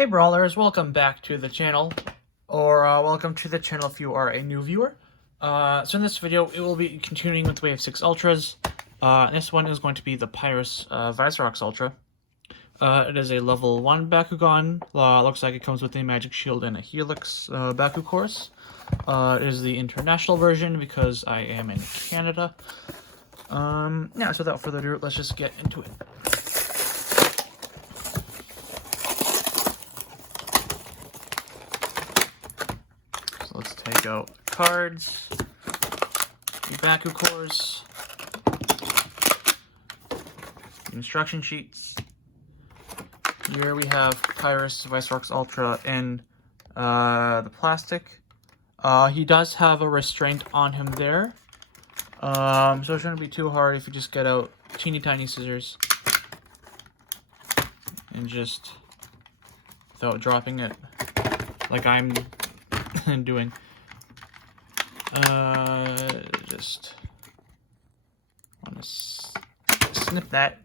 Hey Brawlers, welcome back to the channel, or welcome to the channel if you are a new viewer. So in this video, it will be continuing with Wave 6 Ultras. This one is going to be the Pyrus Vicerox Ultra. It is a level 1 Bakugan. Looks like it comes with a Magic Shield and a Helix Baku course. It is the international version because I am in Canada. Yeah, so without further ado, let's just get into it. Let's take out cards, the Baku cores, the instruction sheets. Here we have Pyrus Vicerox Ultra in the plastic. He does have a restraint on him there, so it shouldn't be too hard if you just get out teeny tiny scissors and just, without dropping it like I'm doing, just want to snip that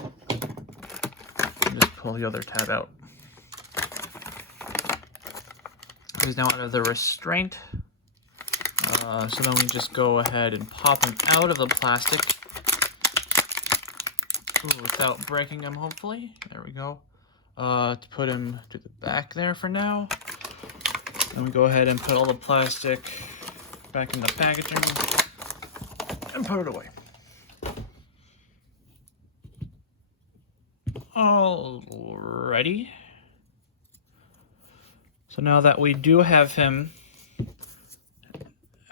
and just pull the other tab out. He's now out of the restraint, so then we just go ahead and pop him out of the plastic. Ooh, without breaking him, hopefully. There we go. To put him to the back there for now. Then we go ahead and put all the plastic back in the packaging and put it away. Alrighty. So now that we do have him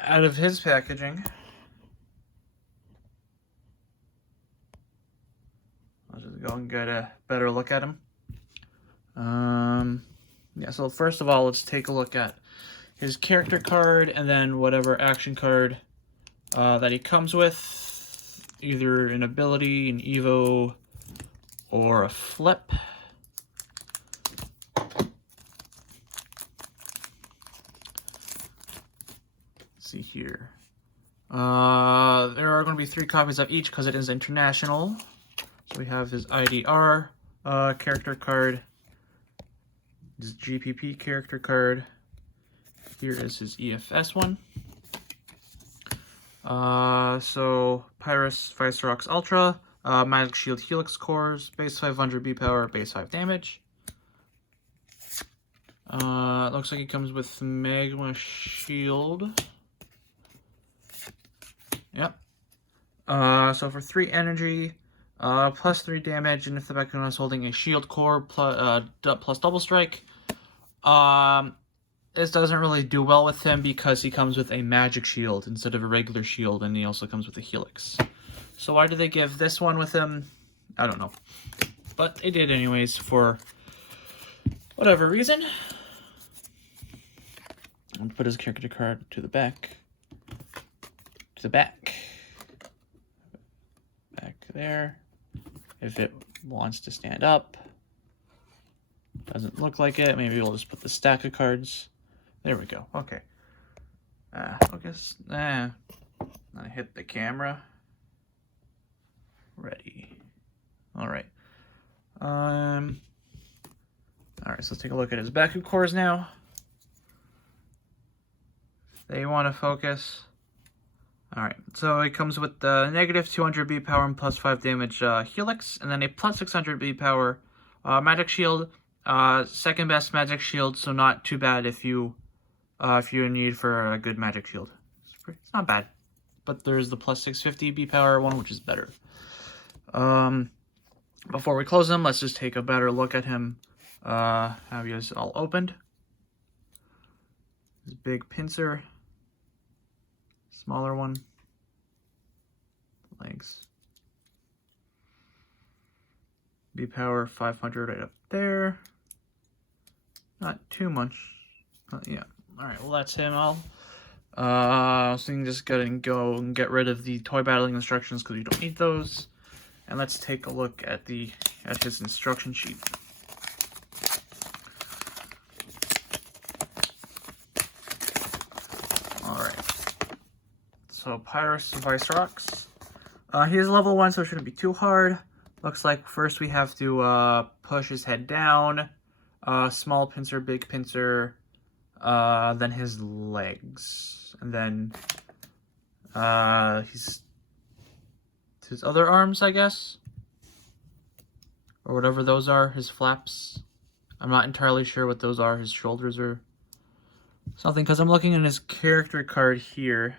out of his packaging, I'll just go and get a better look at him. Yeah, so first of all, let's take a look at his character card and then whatever action card that he comes with, either an ability, an Evo, or a flip. Let's see here. There are going to be 3 copies of each because it is international. So we have his IDR character card, his GPP character card. Here is his EFS one. So Pyrus Vicerox Ultra, Magic Shield Helix cores, base 500 B power, base 5 damage. Looks like it comes with Magma Shield. Yep. So for 3 energy, plus 3 damage, and if the Bakugan is holding a shield core plus double strike. This doesn't really do well with him because he comes with a magic shield instead of a regular shield, and he also comes with a helix. So why do they give this one with him? I don't know. But they did anyways for whatever reason. I'll put his character card to the back. To the back. Back there. If it wants to stand up. Doesn't look like it. Maybe we'll just put the stack of cards. There we go. Okay. Focus. I hit the camera. Ready. Alright. Alright, so let's take a look at his Baku cores now. They want to focus. Alright, so it comes with the negative 200 B power and plus 5 damage Helix, and then a plus 600 B power Magic Shield. Second best Magic Shield, so not too bad if you're in need for a good Magic Shield. It's not bad, but there's the plus 650 B power one, which is better. Before we close him, let's just take a better look at him. Have you guys all opened? His big pincer, smaller one, legs. B power 500 right up there. Not too much. Yeah. Alright, well that's him all. So you can just go and get rid of the toy battling instructions because you don't need those. And let's take a look at his instruction sheet. Alright. So Pyrus Vicerox. He is level 1, so it shouldn't be too hard. Looks like first we have to push his head down, small pincer, big pincer, then his legs, and then his other arms, I guess, or whatever those are, his flaps. I'm not entirely sure what those are, his shoulders or something, because I'm looking in his character card here,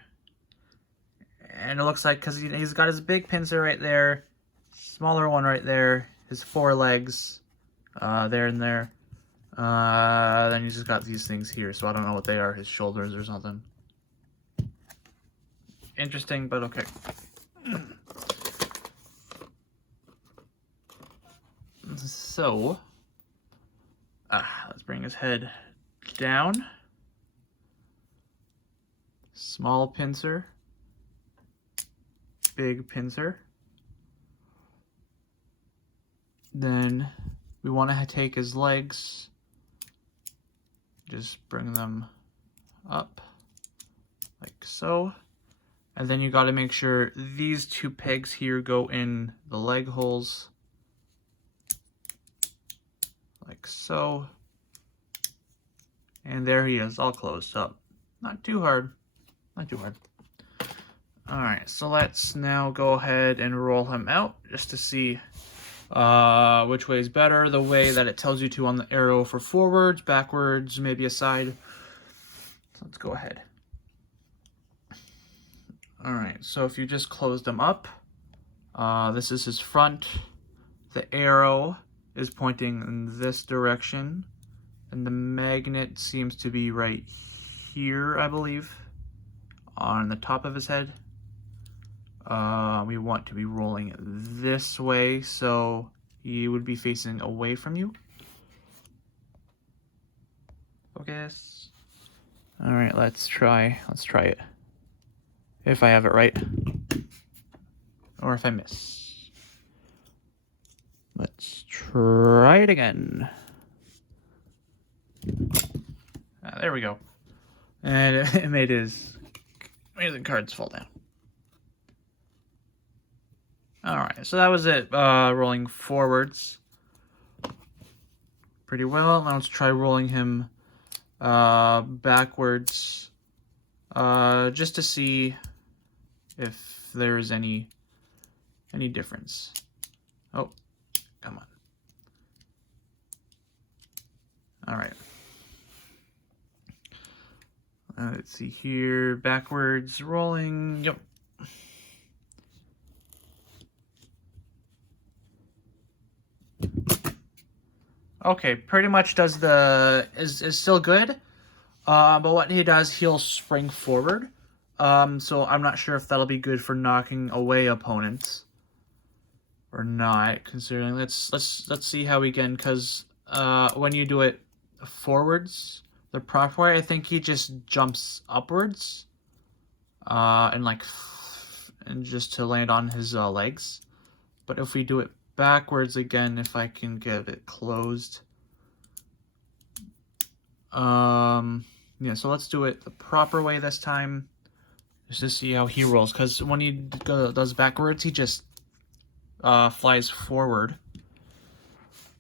and it looks like, because he's got his big pincer right there, smaller one right there, his forelegs, there and there. Then he's just got these things here, so I don't know what they are, his shoulders or something. Interesting, but okay. So, let's bring his head down. Small pincer, big pincer. Then we want to take his legs, just bring them up like so. And then you got to make sure these two pegs here go in the leg holes like so. And there he is, all closed up. Not too hard. Not too hard. Alright, so let's now go ahead and roll him out just to see which way is better. The way that it tells you to on the arrow for forwards, backwards, maybe aside. So let's go ahead. Alright, so if you just close them up, this is his front. The arrow is pointing in this direction, and the magnet seems to be right here, I believe, on the top of his head. We want to be rolling this way, so he would be facing away from you. Focus. Alright, let's try it. If I have it right. Or if I miss. Let's try it again. There we go. And it made the cards fall down. Alright, so that was it. Rolling forwards. Pretty well. Now let's try rolling him backwards. Just to see if there is any difference. Oh, come on. Alright. Let's see here. Backwards rolling. Yep. Okay, pretty much does is still good. But what he does, he'll spring forward. So I'm not sure if that'll be good for knocking away opponents or not. Considering let's see how we can, because when you do it forwards, the proper way, I think he just jumps upwards, and just to land on his legs. But if we do it backwards again, if I can get it closed. Yeah, so let's do it the proper way this time, just to see how he rolls. Because when he does backwards, he just flies forward.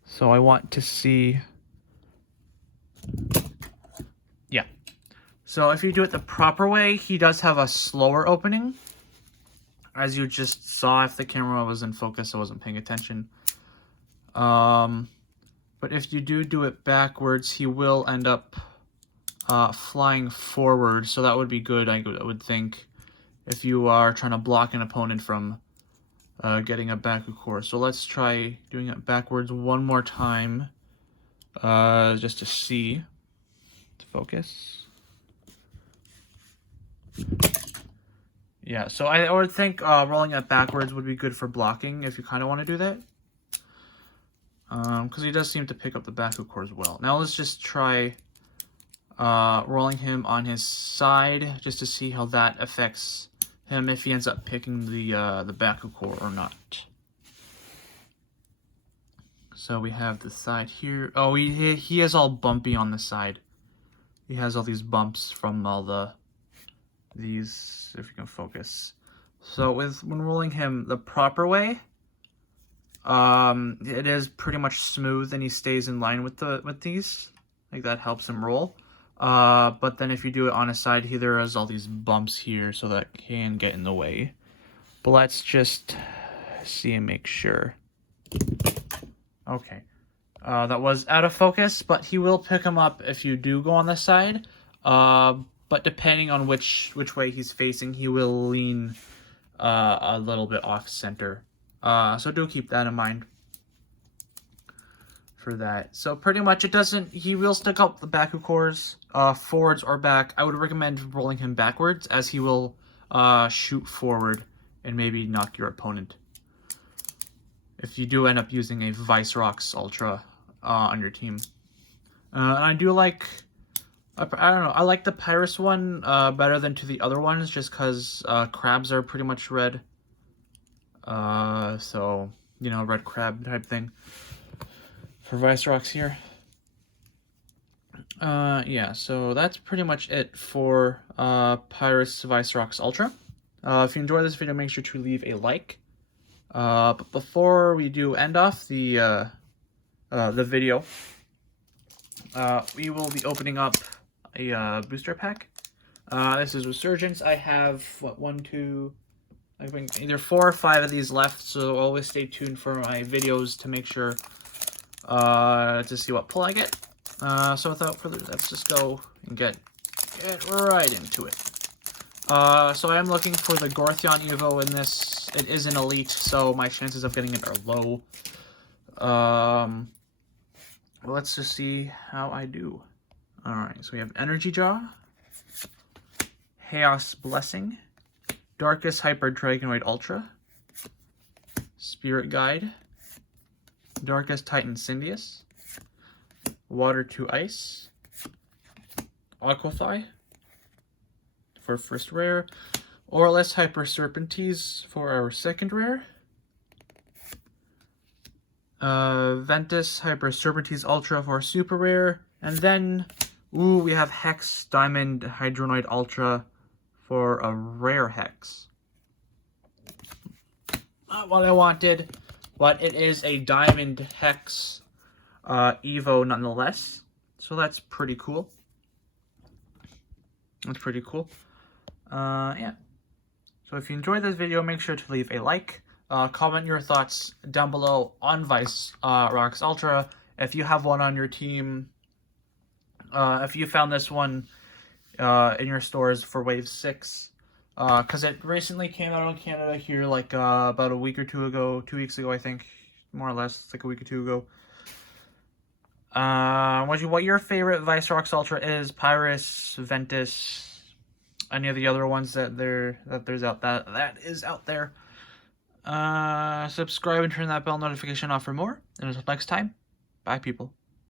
So I want to see. Yeah. So if you do it the proper way, he does have a slower opening. As you just saw, if the camera was in focus, I wasn't paying attention. But if you do it backwards, he will end up flying forward, so that would be good, I would think, if you are trying to block an opponent from getting a Bakugan. So let's try doing it backwards one more time, just to see. Focus. Yeah, so I would think rolling it backwards would be good for blocking if you kind of want to do that. Because he does seem to pick up the Bakugan as well. Now let's just try rolling him on his side, just to see how that affects him, if he ends up picking the Bakugan or not. So we have the side here. Oh, he is all bumpy on the side. He has all these bumps from all these, if you can focus. So when rolling him the proper way, It is pretty much smooth and he stays in line with these. Like that helps him roll. But then if you do it on his side, there is all these bumps here, so that can get in the way. But let's just see and make sure. Okay. That was out of focus, but he will pick him up if you do go on the side. But depending on which way he's facing, he will lean a little bit off center. So do keep that in mind for that. So pretty much he will stick up the Baku cores, forwards or back. I would recommend rolling him backwards, as he will shoot forward and maybe knock your opponent if you do end up using a Vicerox Ultra on your team. And I do like, I don't know, I like the Pyrus one better than to the other ones, just because crabs are pretty much red. So, you know, red crab type thing for Vicerox here. Yeah, so that's pretty much it for Pyrus Vicerox Ultra. If you enjoyed this video, make sure to leave a like. But before we do end off the video, we will be opening up a booster pack. This is Resurgence. I have, I think either 4 or 5 of these left, so always stay tuned for my videos to make sure to see what pull I get. So without further ado, let's just go and get right into it. So I am looking for the Gorthion Evo in this. It is an elite, so my chances of getting it are low. Well, let's just see how I do. Alright, so we have Energy Jaw, Chaos Blessing, Darkest Hyper Dragonoid Ultra, Spirit Guide, Darkest Titan Syndius, Water to Ice, Aquafly for first rare, Aurelus Hyper Serpentes for our second rare, Ventus Hyper Serpentes Ultra for super rare, and then, we have Hex Diamond Hydronoid Ultra for a rare Hex. Not what I wanted, but it is a Diamond Hex Evo nonetheless, so that's pretty cool. That's pretty cool. Yeah. So if you enjoyed this video, make sure to leave a like. Comment your thoughts down below on Vicerox Ultra. If you have one on your team, if you found this one in your stores for Wave 6, because it recently came out in Canada here, like about a week or 2 ago, 2 weeks ago, I think, more or less, like a week or 2 ago. What your favorite Vicerox Ultra is? Pyrus, Ventus, any of the other ones that is out there. Subscribe and turn that bell notification off for more. And until next time, bye people.